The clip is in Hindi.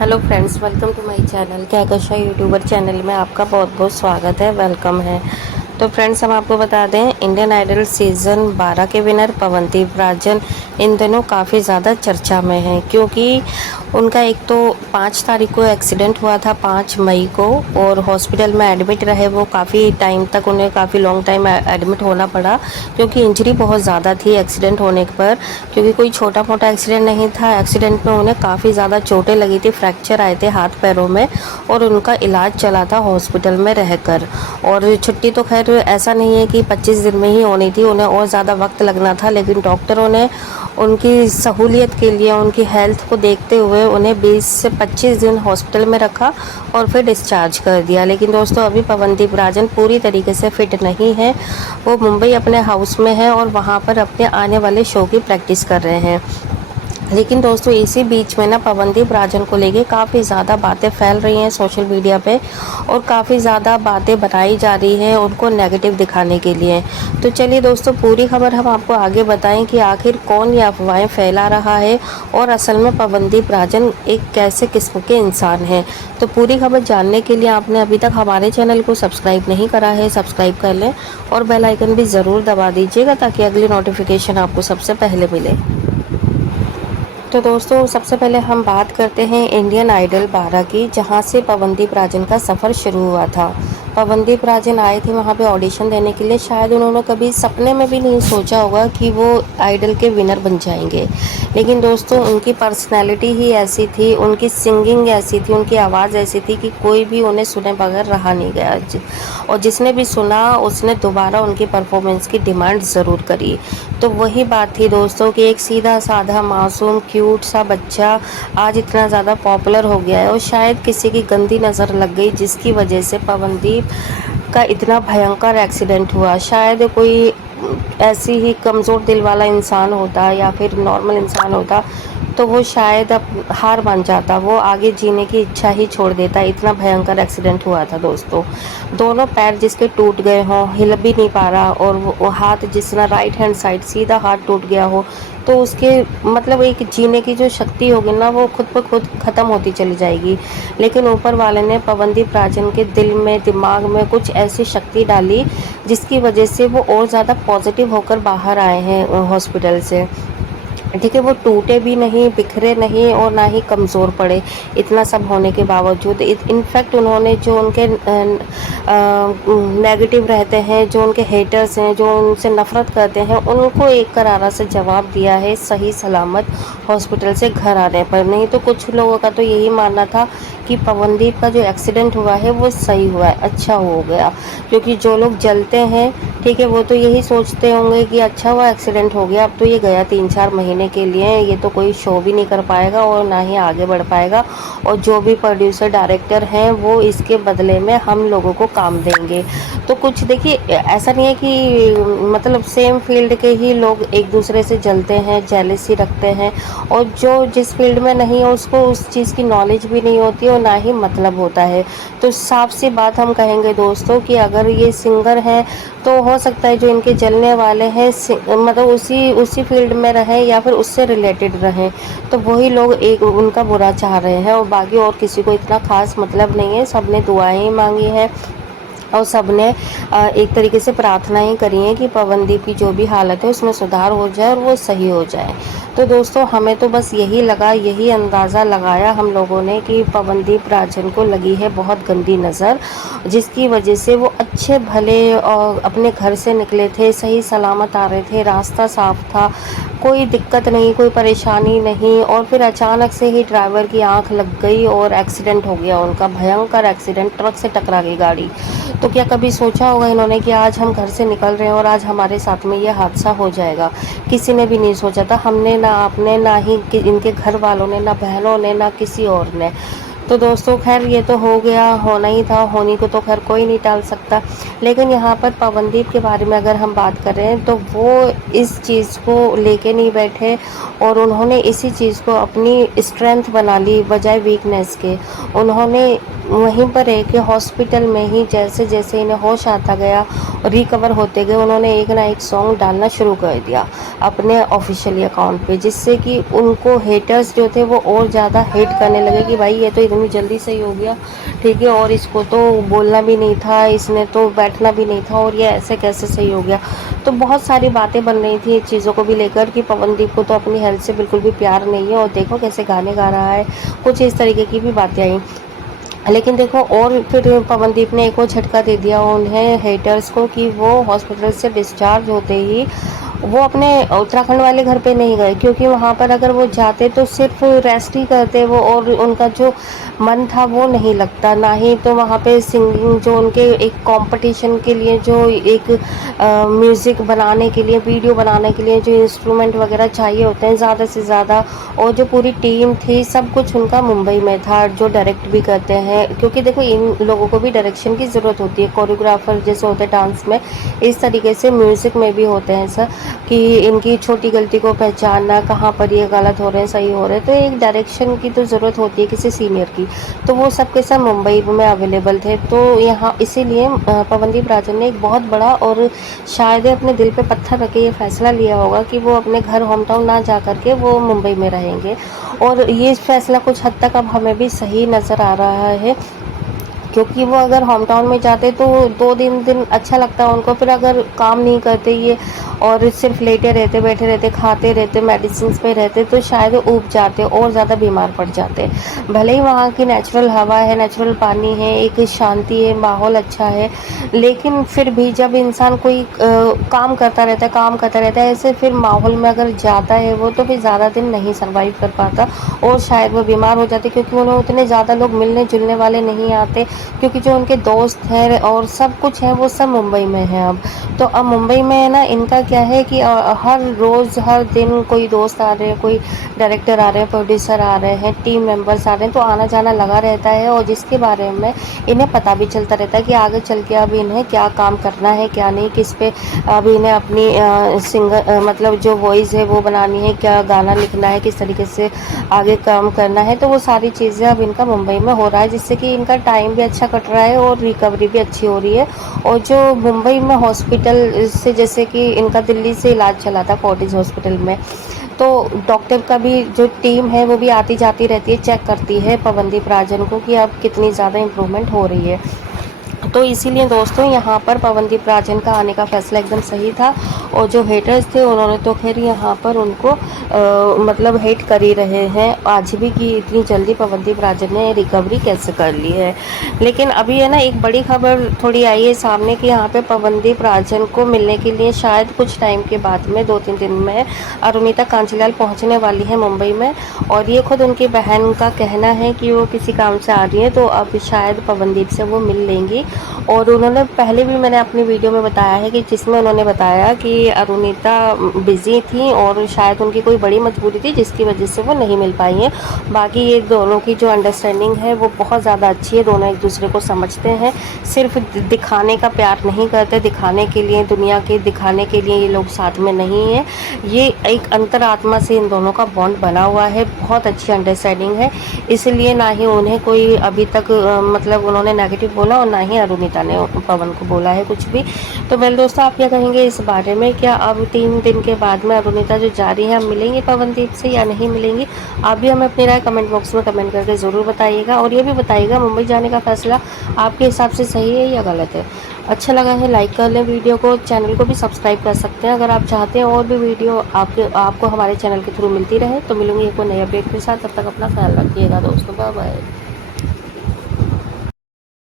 Hello friends, welcome to my channel. क्या कशा यूट्यूबर चैनल में आपका बहुत बहुत स्वागत है, वेलकम है। तो फ्रेंड्स, हम आपको बता दें, इंडियन आइडल सीज़न 12 के विनर पवनदीप राजन इन दिनों काफ़ी ज़्यादा चर्चा में हैं, क्योंकि उनका एक तो 5 तारीख को एक्सीडेंट हुआ था, 5 मई को, और हॉस्पिटल में एडमिट रहे वो काफ़ी टाइम तक। उन्हें काफ़ी लॉन्ग टाइम एडमिट होना पड़ा, क्योंकि इंजरी बहुत ज़्यादा थी एक्सीडेंट होने पर। क्योंकि कोई छोटा मोटा एक्सीडेंट नहीं था, एक्सीडेंट में उन्हें काफ़ी ज़्यादा चोटें लगी थी, फ्रैक्चर आए थे हाथ पैरों में, और उनका इलाज चला था हॉस्पिटल में रहकर। और छुट्टी तो खैर ऐसा नहीं है कि 25 दिन में ही होनी थी, उन्हें और ज़्यादा वक्त लगना था, लेकिन डॉक्टरों ने उनकी सहूलियत के लिए, उनकी हेल्थ को देखते हुए उन्हें 20 से 25 दिन हॉस्पिटल में रखा और फिर डिस्चार्ज कर दिया। लेकिन दोस्तों, अभी पवनदीप राजन पूरी तरीके से फिट नहीं है। वो मुंबई अपने हाउस में है और वहाँ पर अपने आने वाले शो की प्रैक्टिस कर रहे हैं। लेकिन दोस्तों, इसी बीच में ना पवनदीप राजन को लेके काफ़ी ज़्यादा बातें फैल रही हैं सोशल मीडिया पे, और काफ़ी ज़्यादा बातें बनाई जा रही हैं उनको नेगेटिव दिखाने के लिए। तो चलिए दोस्तों, पूरी खबर हम आपको आगे बताएं कि आखिर कौन ये अफवाहें फैला रहा है और असल में पवनदीप राजन एक कैसे किस्म के इंसान हैं। तो पूरी खबर जानने के लिए आपने अभी तक हमारे चैनल को सब्सक्राइब नहीं करा है, सब्सक्राइब कर लें और बेल आइकन भी ज़रूर दबा दीजिएगा, ताकि अगली नोटिफिकेशन आपको सबसे पहले मिले। तो दोस्तों, सबसे पहले हम बात करते हैं इंडियन आइडल 12 की, जहां से पवनदीप राजन का सफ़र शुरू हुआ था। पवनदीप राजन आए थे वहां पे ऑडिशन देने के लिए। शायद उन्होंने कभी सपने में भी नहीं सोचा होगा कि वो आइडल के विनर बन जाएंगे। लेकिन दोस्तों, उनकी पर्सनैलिटी ही ऐसी थी, उनकी सिंगिंग ऐसी थी, उनकी आवाज़ ऐसी थी कि कोई भी उन्हें सुने बगैर रहा नहीं गया। और जिसने भी सुना उसने दोबारा उनकी परफॉर्मेंस की डिमांड ज़रूर करी। तो वही बात थी दोस्तों कि एक सीधा साधा मासूम क्यूट सा बच्चा आज इतना ज़्यादा पॉपुलर हो गया है, और शायद किसी की गंदी नज़र लग गई, जिसकी वजह से पवनदीप का इतना भयंकर एक्सीडेंट हुआ। शायद कोई ऐसी ही कमज़ोर दिल वाला इंसान होता या फिर नॉर्मल इंसान होता तो वो शायद अब हार मान जाता, वो आगे जीने की इच्छा ही छोड़ देता। इतना भयंकर एक्सीडेंट हुआ था दोस्तों। दोनों पैर जिसके टूट गए हों, हिल भी नहीं पा रहा, और वो हाथ जिसना राइट हैंड साइड सीधा हाथ टूट गया हो, तो उसके मतलब एक जीने की जो शक्ति होगी ना, वो खुद ब खुद ख़त्म होती चली जाएगी। लेकिन ऊपर वाले ने पवनदीप राजन के दिल में, दिमाग में कुछ ऐसी शक्ति डाली, जिसकी वजह से वो और ज़्यादा पॉजिटिव होकर बाहर आए हैं हॉस्पिटल से। ठीक है, वो टूटे भी नहीं, बिखरे नहीं, और ना ही कमज़ोर पड़े। इतना सब होने के बावजूद इनफैक्ट उन्होंने जो उनके नेगेटिव रहते हैं, जो उनके हेटर्स हैं, जो उनसे नफ़रत करते हैं, उनको एक करारा से जवाब दिया है सही सलामत हॉस्पिटल से घर आने पर। नहीं तो कुछ लोगों का तो यही मानना था कि पवनदीप का जो एक्सीडेंट हुआ है वो सही हुआ है, अच्छा हो गया। क्योंकि जो लोग जलते हैं, ठीक है, वो तो यही सोचते होंगे कि अच्छा हुआ एक्सीडेंट हो गया, अब तो ये गया 3-4 महीने के लिए, ये तो कोई शो भी नहीं कर पाएगा और ना ही आगे बढ़ पाएगा, और जो भी प्रोड्यूसर डायरेक्टर हैं वो इसके बदले में हम लोगों को काम देंगे। तो कुछ देखिए, ऐसा नहीं है कि मतलब सेम फील्ड के ही लोग एक दूसरे से जलते हैं, जेलसी रखते हैं, और जो जिस फील्ड में नहीं है उसको उस चीज़ की नॉलेज भी नहीं होती और ना ही मतलब होता है। तो साफ सी बात हम कहेंगे दोस्तों कि अगर ये सिंगर हैं तो हो सकता है जो इनके जलने वाले हैं मतलब उसी फील्ड में रहें या फिर उससे रिलेटेड रहें, तो वही लोग एक उनका बुरा चाह रहे हैं, और बाकी और किसी को इतना खास मतलब नहीं है। सबने दुआएं ही मांगी हैं और सबने एक तरीके से प्रार्थनाएं करी हैं कि पवनदीप की जो भी हालत है उसमें सुधार हो जाए और वो सही हो जाए। तो दोस्तों, हमें तो बस यही लगा, यही अंदाज़ा लगाया हम लोगों ने कि पवनदीप राजन को लगी है बहुत गंदी नज़र, जिसकी वजह से वो अच्छे भले और अपने घर से निकले थे, सही सलामत आ रहे थे, रास्ता साफ था, कोई दिक्कत नहीं, कोई परेशानी नहीं, और फिर अचानक से ही ड्राइवर की आंख लग गई और एक्सीडेंट हो गया उनका, भयंकर एक्सीडेंट, ट्रक से टकरा गई गाड़ी। तो क्या कभी सोचा होगा इन्होंने कि आज हम घर से निकल रहे हैं और आज हमारे साथ में ये हादसा हो जाएगा? किसी ने भी नहीं सोचा था, हमने ना, आपने ना, ही इनके घर वालों ने, ना बहनों ने, ना किसी और ने। तो दोस्तों, खैर ये तो हो गया, होना ही था, होने को तो खैर कोई नहीं टाल सकता। लेकिन यहाँ पर पवनदीप के बारे में अगर हम बात कर रहे हैं तो वो इस चीज़ को लेके नहीं बैठे और उन्होंने इसी चीज़ को अपनी स्ट्रेंथ बना ली बजाय वीकनेस के। उन्होंने वहीं पर रह के हॉस्पिटल में ही जैसे जैसे इन्हें होश आता गया और रिकवर होते गए, उन्होंने एक ना एक सॉन्ग डालना शुरू कर दिया अपने ऑफिशियली अकाउंट पे, जिससे कि उनको हेटर्स जो थे वो और ज़्यादा हेट करने लगे कि भाई ये तो इतनी जल्दी सही हो गया, ठीक है, और इसको तो बोलना भी नहीं था, इसने तो बैठना भी नहीं था और ये ऐसे कैसे सही हो गया। तो बहुत सारी बातें बन रही थी चीज़ों को भी लेकर कि पवनदीप को तो अपनी हेल्थ से बिल्कुल भी प्यार नहीं है और देखो कैसे गाने गा रहा है, कुछ इस तरीके की भी बातें आई। लेकिन देखो और फिर पवनदीप ने एक और झटका दे दिया उन्हें हेटर्स को कि वो हॉस्पिटल से डिस्चार्ज होते ही वो अपने उत्तराखंड वाले घर पे नहीं गए, क्योंकि वहाँ पर अगर वो जाते तो सिर्फ रेस्ट ही करते वो, और उनका जो मन था वो नहीं लगता, ना ही तो वहाँ पे सिंगिंग जो उनके एक कंपटीशन के लिए जो एक म्यूज़िक बनाने के लिए वीडियो बनाने के लिए जो इंस्ट्रूमेंट वगैरह चाहिए होते हैं ज़्यादा से ज़्यादा, और जो पूरी टीम थी सब कुछ उनका मुंबई में था जो डायरेक्ट भी करते हैं, क्योंकि देखो इन लोगों को भी डायरेक्शन की ज़रूरत होती है, कोरियोग्राफर जैसे होते हैं डांस में, इस तरीके से म्यूज़िक में भी होते हैं सर, कि इनकी छोटी गलती को पहचानना, कहाँ पर ये गलत हो रहे हैं सही हो रहे हैं, तो एक डायरेक्शन की तो ज़रूरत होती है किसी सीनियर की, तो वो सब के सब मुंबई में अवेलेबल थे। तो यहाँ इसीलिए पवनदीप राजन ने एक बहुत बड़ा और शायद अपने दिल पे पत्थर रख के ये फैसला लिया होगा कि वो अपने घर होम टाउन ना जा कर के वो मुंबई में रहेंगे, और ये फैसला कुछ हद तक अब हमें भी सही नज़र आ रहा है, क्योंकि वो अगर होम टाउन में जाते तो 2 दिन अच्छा लगता है उनको, फिर अगर काम नहीं करते ये और सिर्फ लेटे रहते बैठे रहते खाते रहते मेडिसिन पे रहते तो शायद ऊब जाते और ज़्यादा बीमार पड़ जाते। भले ही वहाँ की नेचुरल हवा है, नेचुरल पानी है, एक शांति है, माहौल अच्छा है, लेकिन फिर भी जब इंसान कोई काम करता रहता है ऐसे फिर माहौल में अगर जाता है वो तो फिर ज़्यादा दिन नहीं सर्वाइव कर पाता और शायद वो बीमार हो जाते, क्योंकि उन्हें उतने ज़्यादा लोग मिलने जुलने वाले नहीं आते, क्योंकि जो उनके दोस्त हैं और सब कुछ है वो सब मुंबई में है अब। तो अब मुंबई में है ना, इनका क्या है कि हर रोज़ हर दिन कोई दोस्त आ रहे हैं, कोई डायरेक्टर आ रहे हैं, प्रोड्यूसर आ रहे हैं, टीम मेंबर्स आ रहे हैं, तो आना जाना लगा रहता है, और जिसके बारे में इन्हें पता भी चलता रहता है कि आगे चल के अब इन्हें क्या काम करना है क्या नहीं, किस पे अब इन्हें अपनी सिंगर मतलब जो वॉइस है वो बनानी है, क्या गाना लिखना है, किस तरीके से आगे काम करना है, तो वो सारी चीज़ें अब इनका मुंबई में हो रहा है, जिससे कि इनका टाइम भी अच्छा कट रहा है और रिकवरी भी अच्छी हो रही है। और जो मुंबई में हॉस्पिटल से जैसे कि इनका दिल्ली से इलाज चला था फोर्टिस हॉस्पिटल में, तो डॉक्टर का भी जो टीम है वो भी आती जाती रहती है, चेक करती है पवनदीप राजन को कि अब कितनी ज़्यादा इम्प्रूवमेंट हो रही है। तो इसीलिए दोस्तों यहाँ पर पवनदीप राजन का आने का फैसला एकदम सही था, और जो हेटर्स थे उन्होंने तो खैर यहाँ पर उनको मतलब हेट कर ही रहे हैं आज भी कि इतनी जल्दी पवनदीप राजन ने रिकवरी कैसे कर ली है। लेकिन अभी है ना एक बड़ी खबर थोड़ी आई है सामने कि यहाँ पे पवनदीप राजन को मिलने के लिए शायद कुछ टाइम के बाद में 2-3 दिन में अरुणिता कांजीलाल पहुँचने वाली है मुंबई में, और ये खुद उनकी बहन का कहना है कि वो किसी काम से आ रही है, तो अब शायद पवनदीप से वो मिल लेंगी। और उन्होंने पहले भी मैंने अपनी वीडियो में बताया है कि जिसमें उन्होंने बताया कि अरुणिता बिज़ी थी और शायद उनकी कोई बड़ी मजबूरी थी जिसकी वजह से वो नहीं मिल पाई हैं। बाकी ये दोनों की जो अंडरस्टैंडिंग है वो बहुत ज़्यादा अच्छी है, दोनों एक दूसरे को समझते हैं, सिर्फ दिखाने का प्यार नहीं करते, दिखाने के लिए दुनिया के दिखाने के लिए ये लोग साथ में नहीं है, ये एक अंतरात्मा से इन दोनों का बॉन्ड बना हुआ है, बहुत अच्छी अंडरस्टैंडिंग है, इसलिए ना ही उन्हें कोई अभी तक मतलब उन्होंने नेगेटिव बोला और ना ही अरुणिता ने पवन को बोला है कुछ भी। तो वेल दोस्तों आप क्या कहेंगे इस बारे में, क्या अब 3 दिन के बाद में अरुणिता जो जा रही है अब मिलेंगी पवनदीप से या नहीं मिलेंगी? आप भी हमें अपनी राय कमेंट बॉक्स में कमेंट करके ज़रूर बताइएगा, और ये भी बताइएगा मुंबई जाने का फैसला आपके हिसाब से सही है या गलत है। अच्छा लगा है लाइक कर लें वीडियो को, चैनल को भी सब्सक्राइब कर सकते हैं अगर आप चाहते हैं और भी वीडियो आपको हमारे चैनल के थ्रू मिलती रहे। तो मिलूंगी एक नए अपडेट के साथ, तब तक अपना ख्याल रखिएगा दोस्तों, बाय बाय।